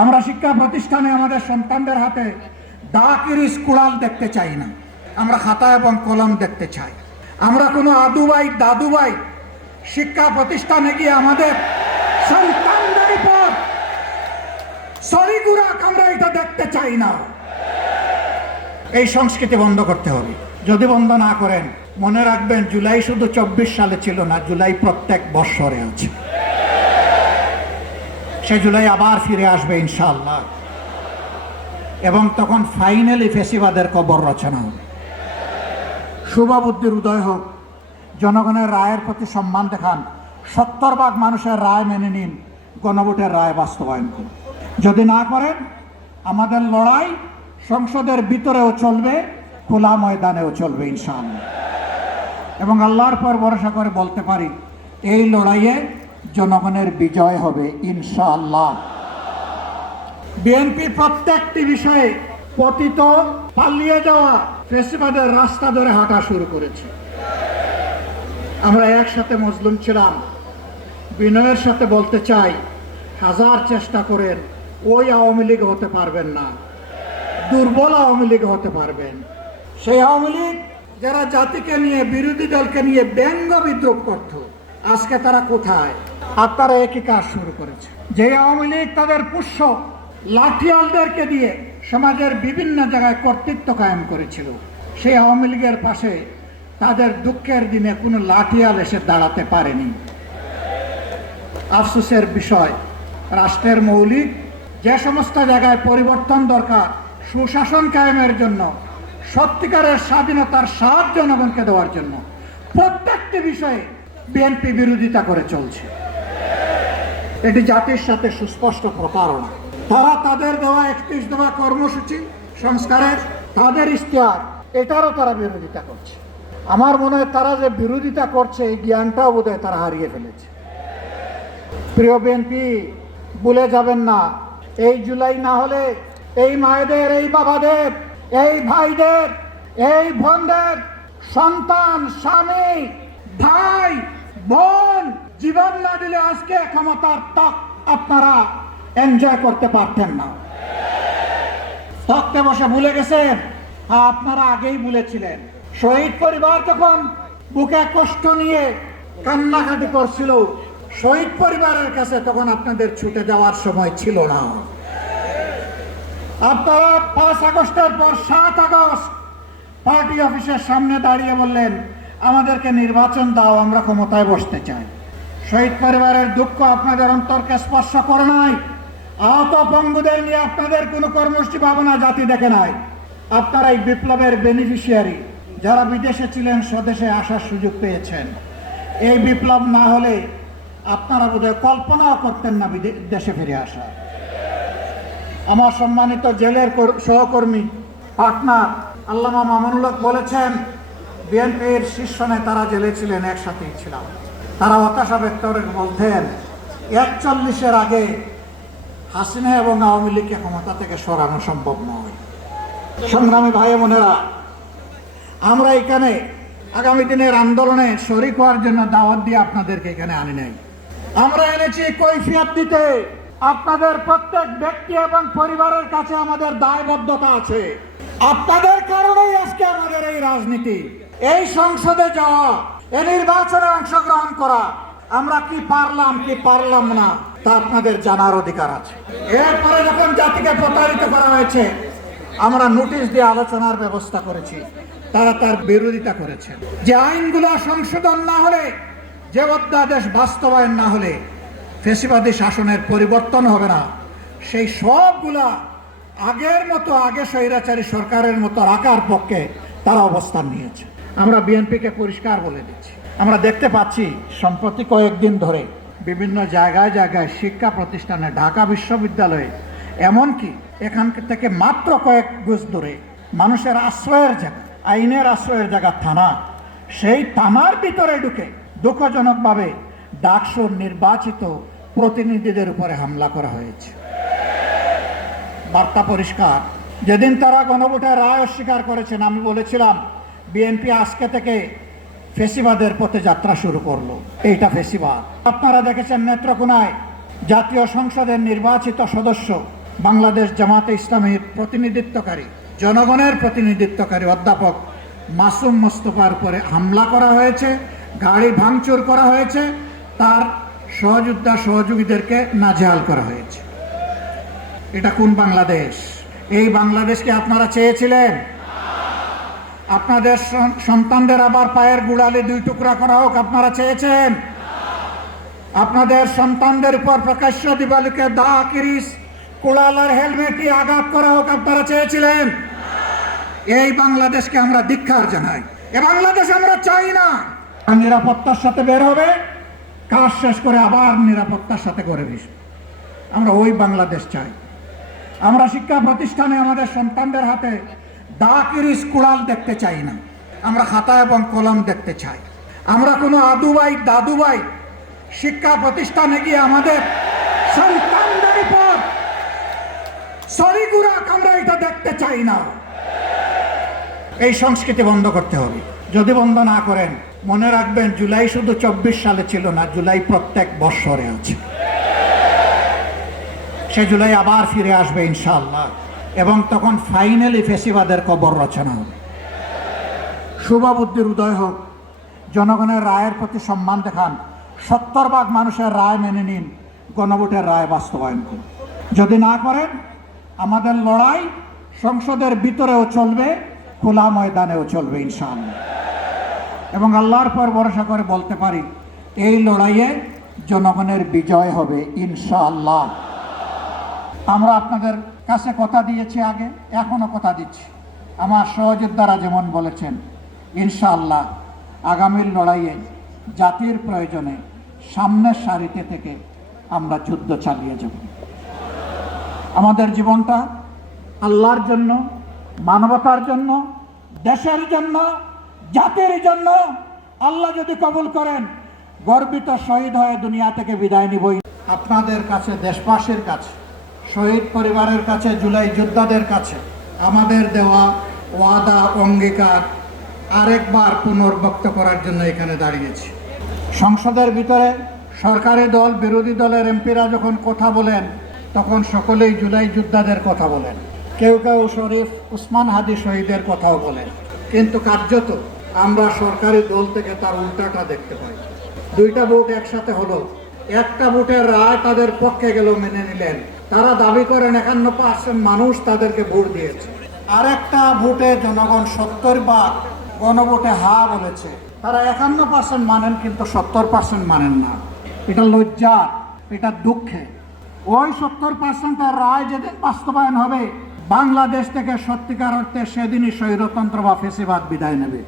আমরা শিক্ষা প্রতিষ্ঠানে আমাদের সন্তানদের হাতে দাকিরিস কুড়াল দেখতে চাই না, আমরা খাতা এবং কলম দেখতে চাই। আমরা কোনো আদুবাই দাদুবাই শিক্ষা প্রতিষ্ঠানে গিয়ে আমাদের সন্তানদের উপর সরিগুড়া আমরা এটা দেখতে চাই না। এই সংস্কৃতি বন্ধ করতে হবে। যদি বন্ধ না করেন, মনে রাখবেন জুলাই শুধু 24 সালে ছিল না, জুলাই প্রত্যেক বৎসরে আছে। সে জুলাই আবার ফিরে আসবে ইনশাআল্লাহ, এবং তখন ফাইনালি ফেসিবাদের কবর রচনা হবে। শুভবুদ্ধির উদয় হোক, জনগণের রায়ের প্রতি সম্মান দেখান, 70% মানুষের রায় মেনে নিন, গণভোটের রায় বাস্তবায়ন করুন। যদি না করেন, আমাদের লড়াই সংসদের ভিতরেও চলবে, খোলা ময়দানেও চলবে ইনশাআল্লাহ। এবং আল্লাহর পর ভরসা করে বলতে পারি, এই লড়াইয়ে জনগণের বিজয় হবে ইনশাআল্লাহ। বিএনপি প্রত্যেকটি বিষয়ে পতিত পালিয়ে যাওয়া ফেসিবাদের রাস্তা ধরে হাঁটা শুরু করেছে। আমরা একসাথে মজলুম ছিলাম। বিনয়ের সাথে বলতে চাই, হাজার চেষ্টা করেন ওই আওয়ামী লীগ হতে পারবেন না, দুর্বল আওয়ামী লীগ হতে পারবেন। সেই আওয়ামী লীগ যারা জাতিকে নিয়ে, বিরোধী দলকে নিয়ে ব্যঙ্গ বিদ্রুপ করত, আজকে তারা কোথায়? আপনারা একই কাজ শুরু করেছে। যে আওয়ামী লীগ তাদের পুষ্য লাঠিয়ালদেরকে দিয়ে সমাজের বিভিন্ন জায়গায় কর্তৃত্ব কায়েম করেছিল, সেই আওয়ামী লীগের পাশে তাদের দুঃখের দিনে কোনো লাঠিয়াল এসে দাঁড়াতে পারেনি। আফসোসের বিষয়, রাষ্ট্রের মৌলিক যে সমস্ত জায়গায় পরিবর্তন দরকার সুশাসন কায়েমের জন্য, সত্যিকারের স্বাধীনতার স্বাদ জনগণকে দেওয়ার জন্য, প্রত্যেকটি বিষয়ে বিএনপি বিরোধিতা করে চলছে। এটি জাতির সাথে সুস্পষ্ট প্রতারণা। তারা তাদের দেওয়া 31 দফা কর্মসূচি সংস্কারের তাদের ইশতেহার, এটারও তারা বিরোধিতা করছে। আমার মনে হয় তারা যে বিরোধিতা করছে, এই জ্ঞানটাও বোধহয় তারা হারিয়ে ফেলেছে। প্রিয় বিএনপি, ভুলে যাবেন না, এই জুলাই না হলে এই মায়েদের, এই বাবাদের, এই ভাইদের, এই বোনদের সন্তান, স্বামী, ভাই, বোন জীবন না দিলে আজকে ক্ষমতার তক আপনারা এনজয় করতে পারতেন না। তকতে বসে ভুলে গেছেন, আপনারা আগেই ভুলেছিলেন। শহীদ পরিবার যখন বুকে কষ্ট নিয়ে কান্নাকাটি করছিল, শহীদ পরিবারের কাছে তখন আপনাদের ছুটে যাওয়ার সময় ছিল না। আপনারা 5 আগস্টের পর 7 আগস্ট পার্টি অফিসের সামনে দাঁড়িয়ে বললেন, আমাদেরকে নির্বাচন দাও, আমরা ক্ষমতায় বসতে চাই। শহীদ পরিবারের দুঃখ আপনাদের অন্তরকে স্পর্শ করে নাই। আহত পঙ্গুদের নিয়ে আপনাদের কোনো কর্মসূচি ভাবনা জাতি দেখে নাই। আপনারা এই বিপ্লবের বেনিফিশিয়ারি, যারা বিদেশে ছিলেন স্বদেশে আসার সুযোগ পেয়েছেন। এই বিপ্লব না হলে আপনারা বোধহয় কল্পনাও করতেন না দেশে ফিরে আসা। আমার সম্মানিত জেলের সহকর্মী পার্টনার আল্লামা মামুনুল হক বলেছেন, বিএনপির শীর্ষ নেতারা জেলে ছিলেন, একসাথেই ছিলাম। তারা হতাশা ব্যক্ত করে বলতেন, 41-এর আগে হাসিনা এবং আওয়ামী লীগকে ক্ষমতা থেকে সরানো সম্ভব নয়। সংগ্রামী ভাই বোনেরা, আমরা এখানে আগামী দিনের আন্দোলনে শরিক হওয়ার জন্য দাওয়াত দিয়ে আপনাদেরকে এখানে আনি নাই। আমরা এনেছি কৈফিয়ত দিতে। আপনাদের প্রত্যেক ব্যক্তি এবং পরিবারের কাছে আমাদের দায়বদ্ধতা আছে। আপনাদের কারণেই আজকে আমাদের এই রাজনীতি, এই সংসদে যাওয়া, এই নির্বাচনে অংশগ্রহণ করা। আমরা কি পারলাম কি পারলাম না তা আপনাদের জানার অধিকার আছে। এরপরে যখন জাতিকে প্রতারিত করা হয়েছে, আমরা নোটিশ দিয়ে আলোচনার ব্যবস্থা করেছি, তারা তার বিরোধিতা করেছে। যে আইনগুলো সংশোধন না হলে, যে অধ্যাদেশ বাস্তবায়ন না হলে ফেসিবাদী শাসনের পরিবর্তন হবে না, সেই সবগুলা আগের মতো, আগে স্বৈরাচারী সরকারের মতো রাখার পক্ষে তারা অবস্থান নিয়েছে। আমরা বিএনপিকে পরিষ্কার বলে দিচ্ছি, আমরা দেখতে পাচ্ছি সম্প্রতি কয়েকদিন ধরে বিভিন্ন জায়গায় জায়গায় শিক্ষা প্রতিষ্ঠানে, ঢাকা বিশ্ববিদ্যালয়ে, এমনকি এখান থেকে মাত্র কয়েক গজ দূরে মানুষের আশ্রয়ের জায়গা, আইনের আশ্রয়ের জায়গা থানা, সেই থানার ভিতরে ঢুকে দুঃখজনকভাবে ডাকসুর নির্বাচিত প্রতিনিধিদের উপরে হামলা করা হয়েছে। বার্তা পরিষ্কার। যেদিন তারা গণভোটের রায় অস্বীকার করেছেন, আমি বলেছিলাম বিএনপি আজকে থেকে ফেসিবাদের পথে যাত্রা শুরু করলো। এইটা ফেসিবাদ। আপনারা দেখেছেন নেত্রকোনায় জাতীয় সংসদের নির্বাচিত সদস্য বাংলাদেশ জামাতে ইসলামীর প্রতিনিধিত্বকারী, জনগণের প্রতিনিধিত্বকারী অধ্যাপক মাসুম মোস্তফার উপরে হামলা করা হয়েছে, গাড়ি ভাঙচুর করা হয়েছে, তার সহযোদ্ধা সহযোগীদেরকে নাজেহাল করা হয়েছে। এটা কোন বাংলাদেশ? এই বাংলাদেশকে আপনারা চেয়েছিলেন? আপনাদের সন্তানদের আবার পায়ের গুড়ালে 2 টুকরা করা হোক আপনারা চেয়েছেন? আপনাদের সন্তানদের উপর প্রকাশ্য দিবালিকে দা, কিরিস, কুড়ালার হেলমেটে আঘাত করা হোক আপনারা চেয়েছিলেন? এই বাংলাদেশকে আমরা ধিক্কার জানাই। এ বাংলাদেশ আমরা চাই না। নিরাপত্তার সাথে বের হবে, কাজ শেষ করে আবার নিরাপত্তার সাথে করে দিস। আমরা ওই বাংলাদেশ চাই। আমরা শিক্ষা প্রতিষ্ঠানে আমাদের সন্তানদের হাতে দা, কিরিস, কুড়াল দেখতে চাই না। আমরা খাতা এবং কলম দেখতে চাই। আমরা কোনো আদুবাই দাদুবাই শিক্ষা প্রতিষ্ঠানে গিয়ে আমাদের সন্তানদের উপর সরিগুড়াক আমরা এটা দেখতে চাই না। এই সংস্কৃতি বন্ধ করতে হবে। যদি বন্ধ না করেন, মনে রাখবেন জুলাই শুধু 24 সালে ছিল না, জুলাই প্রত্যেক বৎসরে আছে। সে জুলাই আবার ফিরে আসবে ইনশাআল্লাহ, এবং তখন ফাইনালি ফেসিবাদের কবর রচনা হবে। শুভ বুদ্ধির উদয় হোক। জনগণের রায়ের প্রতি সম্মান দেখান। 70% মানুষের রায় মেনে নিন, গণভোটের রায় বাস্তবায়ন করুন। যদি না করেন, আমাদের লড়াই সংসদের ভিতরেও চলবে, খোলা ময়দানেও চলবে ইনশাআল্লাহ। এবং আল্লাহর পর ভরসা করে বলতে পারি, এই লড়াইয়ে জনগণের বিজয় হবে ইনশাআল্লাহ। আমরা আপনাদের কাছে কথা দিয়েছি আগে, এখনো কথা দিচ্ছি। আমার সহযোদ্ধারা যেমন বলেছেন, ইনশাআল্লাহ আগামীর লড়াইয়ে জাতির প্রয়োজনে সামনের সারিতে থেকে আমরা যুদ্ধ চালিয়ে যাব। আমাদের জীবনটা আল্লাহর জন্য, মানবতার জন্য, দেশের জন্য, জাতির জন্য। আল্লাহ যদি কবুল করেন, গর্বিত শহীদ হয়ে দুনিয়া থেকে বিদায় নিবই। আপনাদের কাছে, দেশবাসীর কাছে, শহীদ পরিবারের কাছে, জুলাই যোদ্ধাদের কাছে আমাদের দেওয়া ওয়াদা, অঙ্গীকার আরেকবার পুনর্ব্যক্ত করার জন্য এখানে দাঁড়িয়েছি। সংসদের ভিতরে সরকারি দল, বিরোধী দলের এমপিরা যখন কথা বলেন, তখন সকলেই জুলাই যোদ্ধাদের কথা বলেন। কেউ কেউ শরীফ উসমান হাদি শহীদের কথাও বলেন, কিন্তু কার্যত আমরা সরকারি দল থেকে তার উল্টাটা দেখতে পাই। 2টা ভোট একসাথে হলো, একটা ভোটের রায় তাদের পক্ষে গেল, মেনে নিলেন। তারা দাবি করেন 51% মানুষ তাদেরকে ভোট দিয়েছে। আরেকটা ভোটে জনগণ 70% গণভোটে হা বলেছে। তারা 51% মানেন, কিন্তু 70% মানেন না। এটা লজ্জা, এটা দুঃখে। ওই 70% রায় যেদিন বাস্তবায়ন হবে, বাংলাদেশ থেকে সত্যিকার অর্থে সেদিনই স্বৈরতন্ত্র বা ফেসিবাদ বিদায় নেবে।